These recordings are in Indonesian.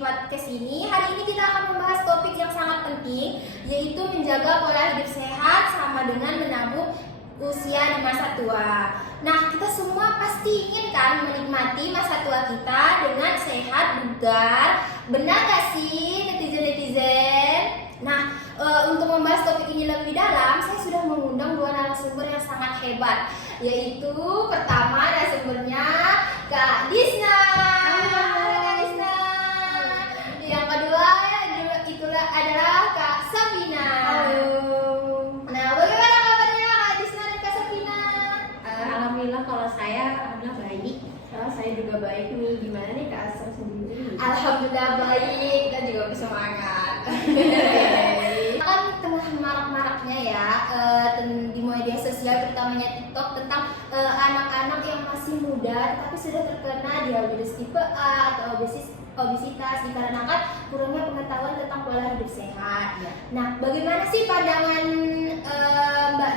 podcast ini. Hari ini kita akan membahas topik yang sangat penting, yaitu menjaga pola hidup sehat sama dengan menabung usia di masa tua. Nah, kita semua pasti ingin kan menikmati masa tua kita dengan sehat, bugar. Benar gak sih netizen-netizen? Nah, untuk membahas topik ini lebih dalam, saya sudah mengundang dua narasumber yang sangat hebat, yaitu pertama narasumbernya Kak Disna. Halo Kak Disna. Yang kedua itulah adalah Kak Safina. Halo. Nah, bagaimana kabarnya Kak Disna dan Kak Safina? Alhamdulillah kalau saya alhamdulillah baik. Saya juga baik nih. Gimana nih Kak Asra sendiri? Alhamdulillah baik dan juga bersemangat. Kan tengah marak-maraknya ya di media sosial terutamanya TikTok tentang anak-anak yang masih muda tapi sudah terkena diabetes tipe A atau obesitas dikarenakan kurangnya pengetahuan tentang pola hidup sehat. Ya. Nah, bagaimana sih pandangan Mbak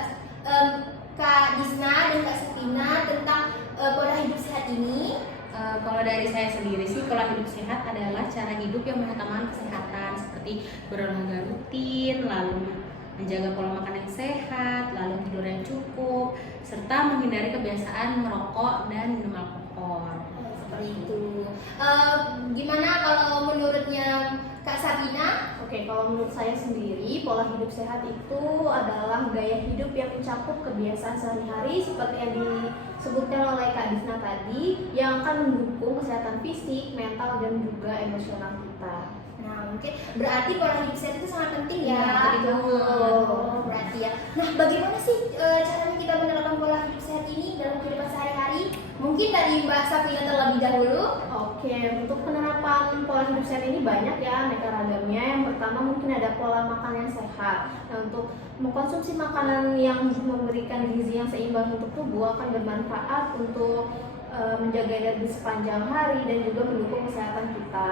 Kak Disna dan Kak Safina tentang pola hidup sehat ini? Kalau dari saya sendiri sih, pola hidup sehat adalah cara hidup yang mengutamakan kesehatan seperti berolahraga rutin, lalu menjaga pola makan yang sehat, lalu tidur yang cukup, serta menghindari kebiasaan merokok dan minum alkohol. Seperti itu. Gimana kalau menurutnya Kak Safina? Oke, kalau menurut saya sendiri, pola hidup sehat itu adalah gaya hidup yang mencakup kebiasaan sehari-hari seperti yang disebutkan oleh Kak Disna tadi, yang akan mendukung kesehatan fisik, mental, dan juga emosional kita. Nah, mungkin berarti pola hidup sehat itu sangat penting ya. Iya, betul. Berarti ya. Nah, bagaimana sih caranya kita menerapkan pola hidup sehat ini dalam kehidupan sehari-hari? Mungkin dari Mbak Safina terlebih dahulu. Oke, untuk penerapan pola hidup sehat ini banyak ya aneka ragamnya. Yang pertama mungkin ada pola makan yang sehat. Nah, untuk mengkonsumsi makanan yang memberikan gizi yang seimbang untuk tubuh akan bermanfaat untuk menjaga energi sepanjang hari dan juga mendukung kesehatan kita.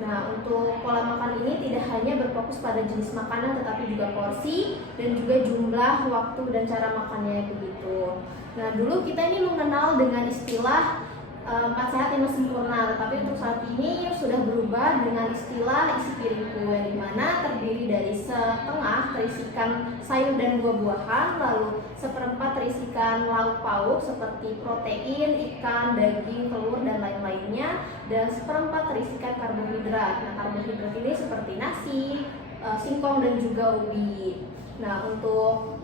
Nah, untuk pola makan ini tidak hanya berfokus pada jenis makanan tetapi juga porsi dan juga jumlah, waktu, dan cara makannya begitu. Nah, dulu kita ini mengenal dengan istilah 4 sehat 5 sempurna, tetapi untuk saat ini sudah berubah dengan istilah isi piringku, yang dimana terdiri dari setengah terisikan sayur dan buah-buahan, lalu seperempat terisikan lauk pauk seperti protein, ikan, daging, telur, dan lain-lainnya, dan seperempat terisikan karbohidrat. Nah, karbohidrat ini seperti nasi, singkong, dan juga ubi. Nah, untuk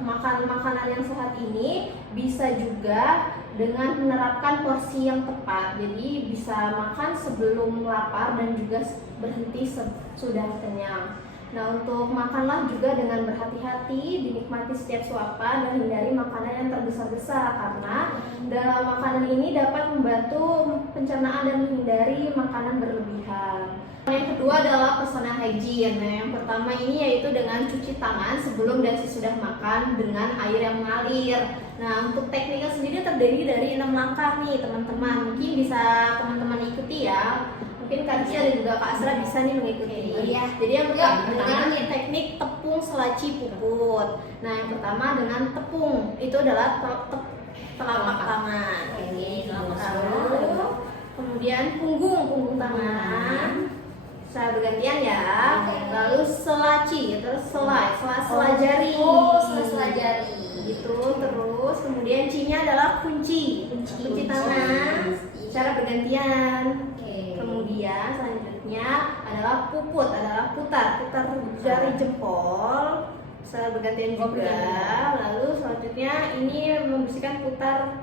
makan makanan yang sehat ini bisa juga dengan menerapkan porsi yang tepat. Jadi bisa makan sebelum lapar dan juga berhenti sudah kenyang. Nah, untuk makanlah juga dengan berhati-hati, dinikmati setiap suapan dan hindari makanan yang tergesa-gesa karena dalam makanan ini dapat membantu pencernaan dan menghindari makanan berlebihan. Yang kedua adalah personal hygiene. Nah, yang pertama ini yaitu dengan cuci tangan sebelum dan sesudah makan dengan air yang mengalir. Nah, untuk tekniknya sendiri terdiri dari 6 langkah nih teman-teman. Mungkin bisa teman-teman ikuti ya. Mungkin Kak Disna dan juga Kak Asra bisa nih mengikuti. Iya. Jadi yang pertama nih teknik tepung selaci puput. Nah, yang pertama dengan tepung itu adalah telapak tangan. Lalu kemudian punggung tangan. Saya bergantian ya. Lalu selaci, terus sela jari. Sela jari. Gitu. Terus kemudian C-nya adalah kunci tangan. Cara bergantian. Kemudian selanjutnya adalah puput, adalah putar jari jempol. Saya bergantian juga. Lalu selanjutnya ini membersihkan putar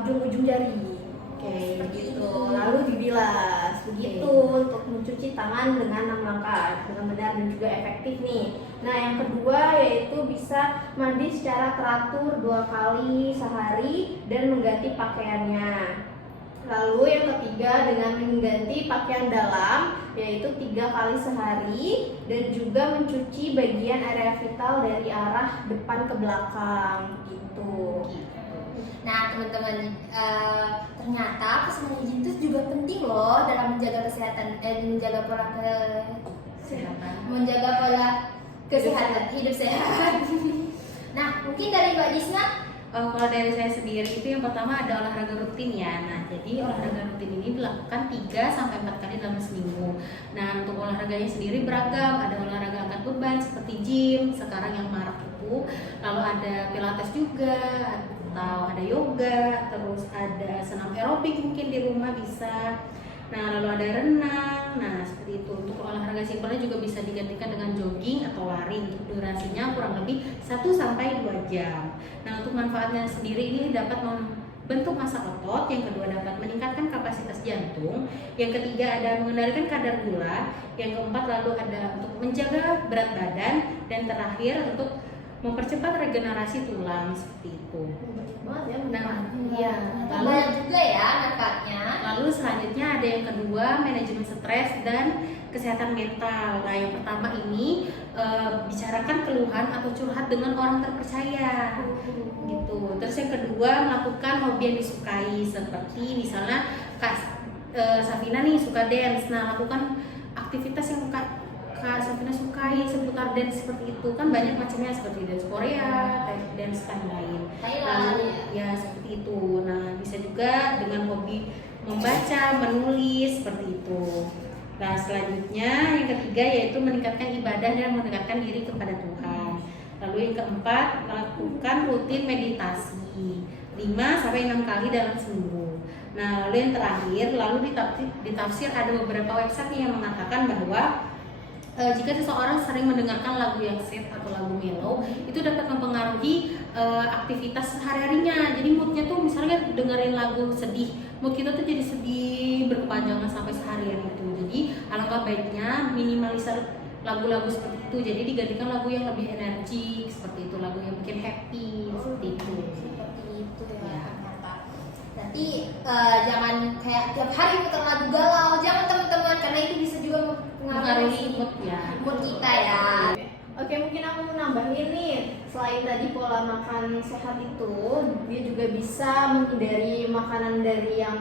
ujung-ujung jari. Oke, begitu. Lalu dibilas. Begitu untuk mencuci tangan dengan 6 langkah dengan benar dan juga efektif nih. Nah, yang kedua yaitu bisa mandi secara teratur 2 kali sehari dan mengganti pakaiannya. Lalu yang ketiga dengan mengganti pakaian dalam yaitu 3 kali sehari dan juga mencuci bagian area vital dari arah depan ke belakang gitu. Nah, teman-teman, ternyata personal hygiene itu juga penting loh dalam menjaga kesehatan, menjaga pola hidup sehat. Nah, mungkin dari Mbak Disna, Kalau dari saya sendiri itu yang pertama ada olahraga rutin ya. Nah, jadi olahraga rutin ini dilakukan 3 sampai 4 kali dalam seminggu. Nah, untuk olahraganya sendiri beragam. Ada olahraga angkat beban seperti gym, sekarang yang marak itu. Lalu ada pilates juga, atau ada yoga, terus ada senam aerobik mungkin di rumah bisa. Nah, lalu ada renang. Nah, seperti itu. Untuk olahraga simpelnya juga bisa digantikan dengan jogging atau lari. Untuk durasinya kurang lebih 1 sampai 2 jam. Nah, untuk manfaatnya sendiri ini dapat membentuk massa otot, yang kedua dapat meningkatkan kapasitas jantung, yang ketiga ada mengendalikan kadar gula, yang keempat lalu ada untuk menjaga berat badan, dan terakhir untuk mempercepat regenerasi tulang seperti itu. Banget ya, Nah, iya. Lalu banyak juga ya manfaatnya. Lalu selanjutnya ada yang kedua, manajemen stres dan kesehatan mental. Nah, yang pertama ini bicarakan keluhan atau curhat dengan orang terpercaya gitu. Terus yang kedua, melakukan hobi yang disukai, seperti misalnya Safina nih suka dance. Nah, lakukan aktivitas yang Kak Safina sukai seputar dance seperti itu. Kan banyak macamnya seperti dance Korea, dance lain-lain. Lalu ya seperti itu. Nah, bisa juga dengan hobi membaca, menulis seperti itu. Nah, selanjutnya yang ketiga yaitu meningkatkan ibadah dan mendekatkan diri kepada Tuhan. Lalu yang keempat, melakukan rutin meditasi 5 sampai 6 kali dalam seminggu. Nah, lalu yang terakhir, lalu ditafsir ada beberapa website yang mengatakan bahwa jika seseorang sering mendengarkan lagu yang sad atau lagu mellow, itu dapat mempengaruhi aktivitas sehari-harinya. Jadi moodnya tuh misalnya dengerin lagu sedih, mood kita tuh jadi sedih berkepanjangan sampai seharian itu. Jadi alangkah baiknya minimalisir lagu-lagu seperti itu. Jadi digantikan lagu yang lebih energik seperti itu, lagu yang bikin happy seperti itu. Seperti itu ya, ternyata. Nanti jangan kayak tiap hari muter lagu galau, jangan teman-teman, karena itu bisa juga mempengaruhi mood kita ya. Oke, mungkin aku mau nambahin nih, selain tadi pola makan sehat itu, dia juga bisa menghindari makanan dari yang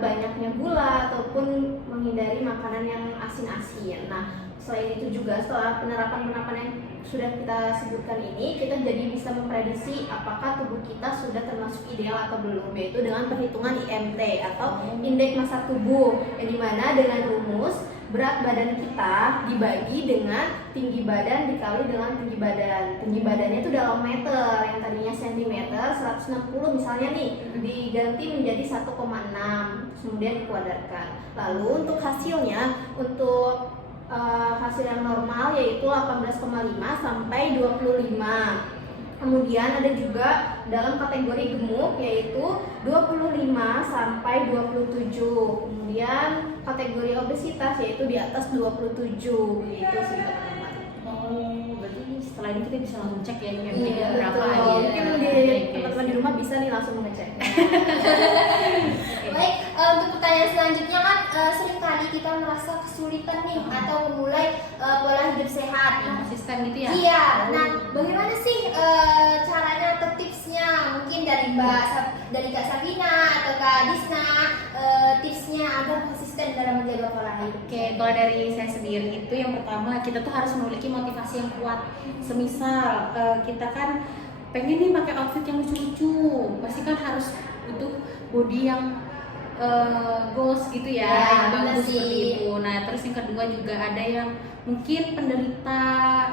banyaknya gula ataupun menghindari makanan yang asin-asin. Nah, selain itu juga setelah penerapan yang sudah kita sebutkan ini, kita jadi bisa memprediksi apakah tubuh kita sudah termasuk ideal atau belum, yaitu dengan perhitungan IMT atau indeks massa tubuh, yang dimana dengan rumus berat badan kita dibagi dengan tinggi badan dikali dengan tinggi badan. Tinggi badannya itu dalam meter, yang tadinya sentimeter 160 misalnya nih, diganti menjadi 1,6, kemudian dikuadratkan. Lalu untuk hasilnya, untuk hasil yang normal yaitu 18,5 sampai 25. Kemudian ada juga dalam kategori gemuk yaitu 25 sampai 27. Kemudian kategori obesitas yaitu di atas 27. Begitu sih teman-teman. Oh, berarti setelah ini kita bisa langsung cek ya IMT Iya, berapa betul. ya. Mungkin teman-teman di rumah bisa nih langsung mengecek. Baik, untuk pertanyaan selanjutnya kan seringkali kita merasa kesulitan nih atau memulai pola hidup sehat. Nah, Konsisten gitu ya? iya, nah bagaimana sih caranya atau tipsnya? Mungkin dari Kak Safina atau Kak Disna, tipsnya agar konsisten dalam menjaga pola hidup. Oke, kalau dari saya sendiri itu yang pertama kita tuh harus memiliki motivasi yang kuat. Semisal kita kan pengen nih pakai outfit yang lucu-lucu, pasti kan harus butuh body yang goals gitu ya, yang bagus seperti itu. Nah, terus yang kedua juga ada yang mungkin penderita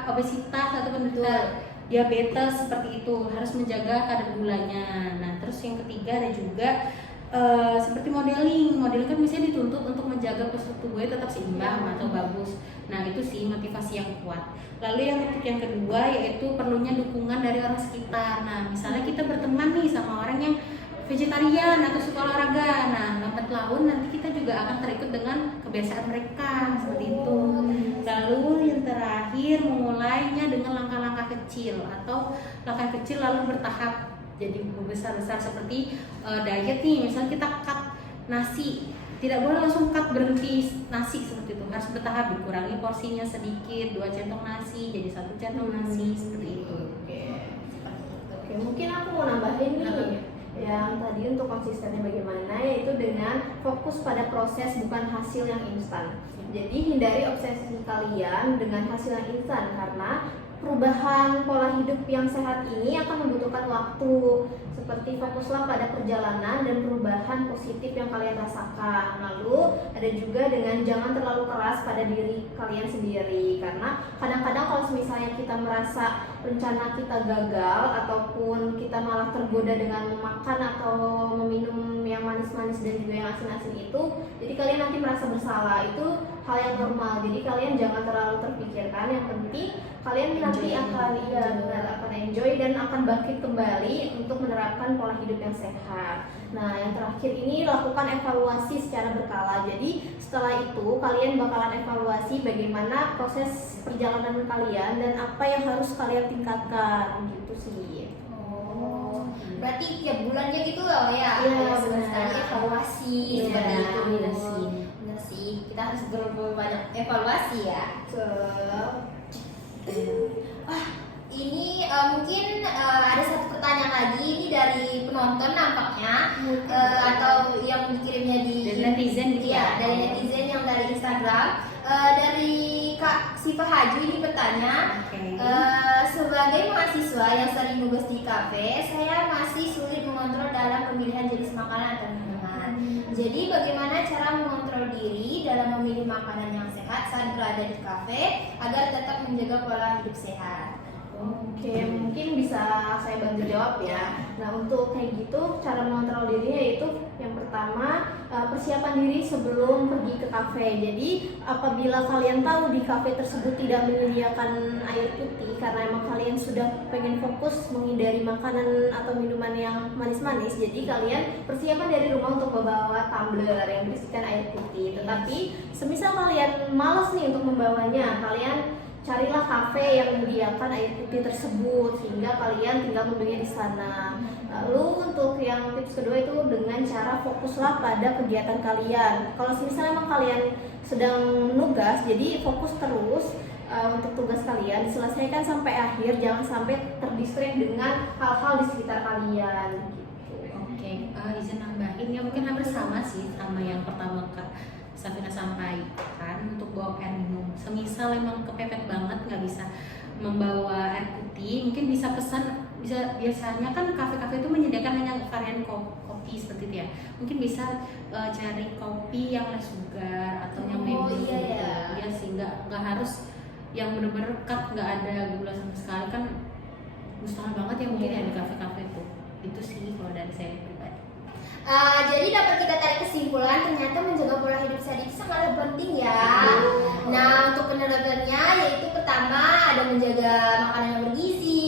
obesitas atau penderita diabetes seperti itu, harus menjaga kadar gulanya. Nah, terus yang ketiga ada juga seperti modeling kan biasanya dituntut untuk menjaga postur tubuhnya tetap seimbang atau bagus. Nah, itu sih motivasi yang kuat. Lalu yang untuk yang kedua yaitu perlunya dukungan dari orang sekitar. Nah, misalnya kita berteman nih sama orang yang vegetarian atau suka olahraga, nah lambat laun nanti kita juga akan terikut dengan kebiasaan mereka seperti itu. Lalu yang terakhir memulainya dengan langkah-langkah kecil atau langkah kecil lalu bertahap jadi besar-besar seperti diet nih, misalnya kita cut nasi, tidak boleh langsung cut berhenti nasi seperti itu, harus bertahap, dikurangi porsinya sedikit, 2 centong nasi jadi 1 centong nasi seperti itu. Oke, mungkin aku mau nambahin nih. Yang tadi untuk konsistennya bagaimana, yaitu dengan fokus pada proses bukan hasil yang instan. Jadi hindari obsesi kalian dengan hasil yang instan, karena perubahan pola hidup yang sehat ini akan membutuhkan waktu. Seperti fokuslah pada perjalanan dan perubahan positif yang kalian rasakan. Lalu ada juga dengan jangan terlalu keras pada diri kalian sendiri, karena kadang-kadang kalau misalnya kita merasa rencana kita gagal ataupun kita malah tergoda dengan memakan atau meminum yang manis-manis dan juga yang asin-asin itu, jadi kalian nanti merasa bersalah. Itu hal yang normal, jadi kalian jangan terlalu terpikirkan. Yang penting kalian nanti akan enjoy dan akan bangkit kembali untuk menerapkan pola hidup yang sehat. Nah, yang terakhir ini lakukan evaluasi secara berkala. Jadi setelah itu kalian bakalan evaluasi bagaimana proses perjalanan kalian dan apa yang harus kalian tingkatkan gitu sih. Oh, berarti tiap bulannya gitu loh ya? Iya, sekali benar. evaluasi Iya, seperti itu. benar sih. Benar sih, kita harus berbanyak evaluasi ya. Ini mungkin ada satu pertanyaan lagi ini dari penonton nampaknya, atau yang dikirimnya di Dari netizen gitu ya, ya? dari netizen yang dari Instagram. Dari Kak Siva Haji ini bertanya, Oke. sebagai mahasiswa yang sering nugas di kafe, saya masih sulit mengontrol dalam pemilihan jenis makanan atau minuman. Jadi bagaimana cara mengontrol diri dalam memilih makanan yang sehat saat berada di kafe agar tetap menjaga pola hidup sehat? Oke, mungkin bisa saya bantu jawab ya. Nah, untuk kayak gitu, cara mengontrol dirinya yaitu yang pertama, persiapan diri sebelum pergi ke kafe. Jadi, apabila kalian tahu di kafe tersebut tidak menyediakan air putih karena emang kalian sudah pengen fokus menghindari makanan atau minuman yang manis-manis, jadi kalian persiapan dari rumah untuk membawa tumbler yang berisikan air putih. Tetapi, semisal kalian malas nih untuk membawanya, kalian carilah kafe yang menyediakan air putih tersebut sehingga kalian tinggal membelinya di sana. Lalu untuk yang tips kedua itu dengan cara fokuslah pada kegiatan kalian. Kalau misalnya emang kalian sedang nugas, jadi fokus terus untuk tugas kalian diselesaikan sampai akhir, jangan sampai terdistract dengan hal-hal di sekitar kalian. Gitu. Oke, izin nambahin ya, mungkin hampir sama sih sama yang pertama Kak Safina sampaikan untuk bawa air minum. Semisal emang kepepet banget nggak bisa membawa air putih, mungkin bisa pesan, biasanya kan kafe-kafe itu menyediakan hanya varian kopi seperti itu ya. Mungkin bisa cari kopi yang less sugar atau yang Oh, member iya, gitu. ya. Ya sih, nggak harus yang bener-bener cut, nggak ada gula sama sekali, kan mustahil banget ya mungkin ya di kafe-kafe itu. Itu sih kalau dari saya pribadi. Jadi dapat kita tarik kesimpulan ternyata menjaga pola hidup sehat itu sangatlah penting ya. Nah, untuk penerapannya yaitu pertama ada menjaga makanan yang bergizi,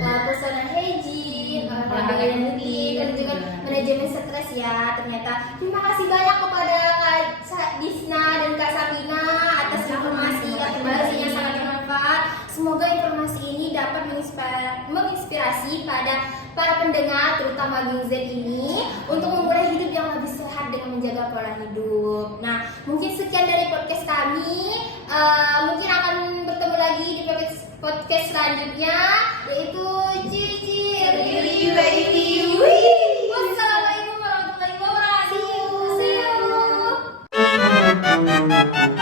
personal hygiene, olahraga yang rutin, dan juga manajemen stres ya. Ternyata terima kasih banyak kepada Kak Disna dan Kak Safina atas informasi yang sangat bermanfaat. Semoga informasi ini dapat menginspirasi pada para pendengar terutama Gen Z ini untuk memulai hidup yang lebih sehat dengan menjaga pola hidup. Nah, mungkin sekian dari podcast kami. Mungkin akan bertemu lagi di podcast selanjutnya, yaitu Ciri-Ciri Baby. Wassalamualaikum warahmatullahi wabarakatuh. See you.